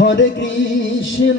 Hare Krishna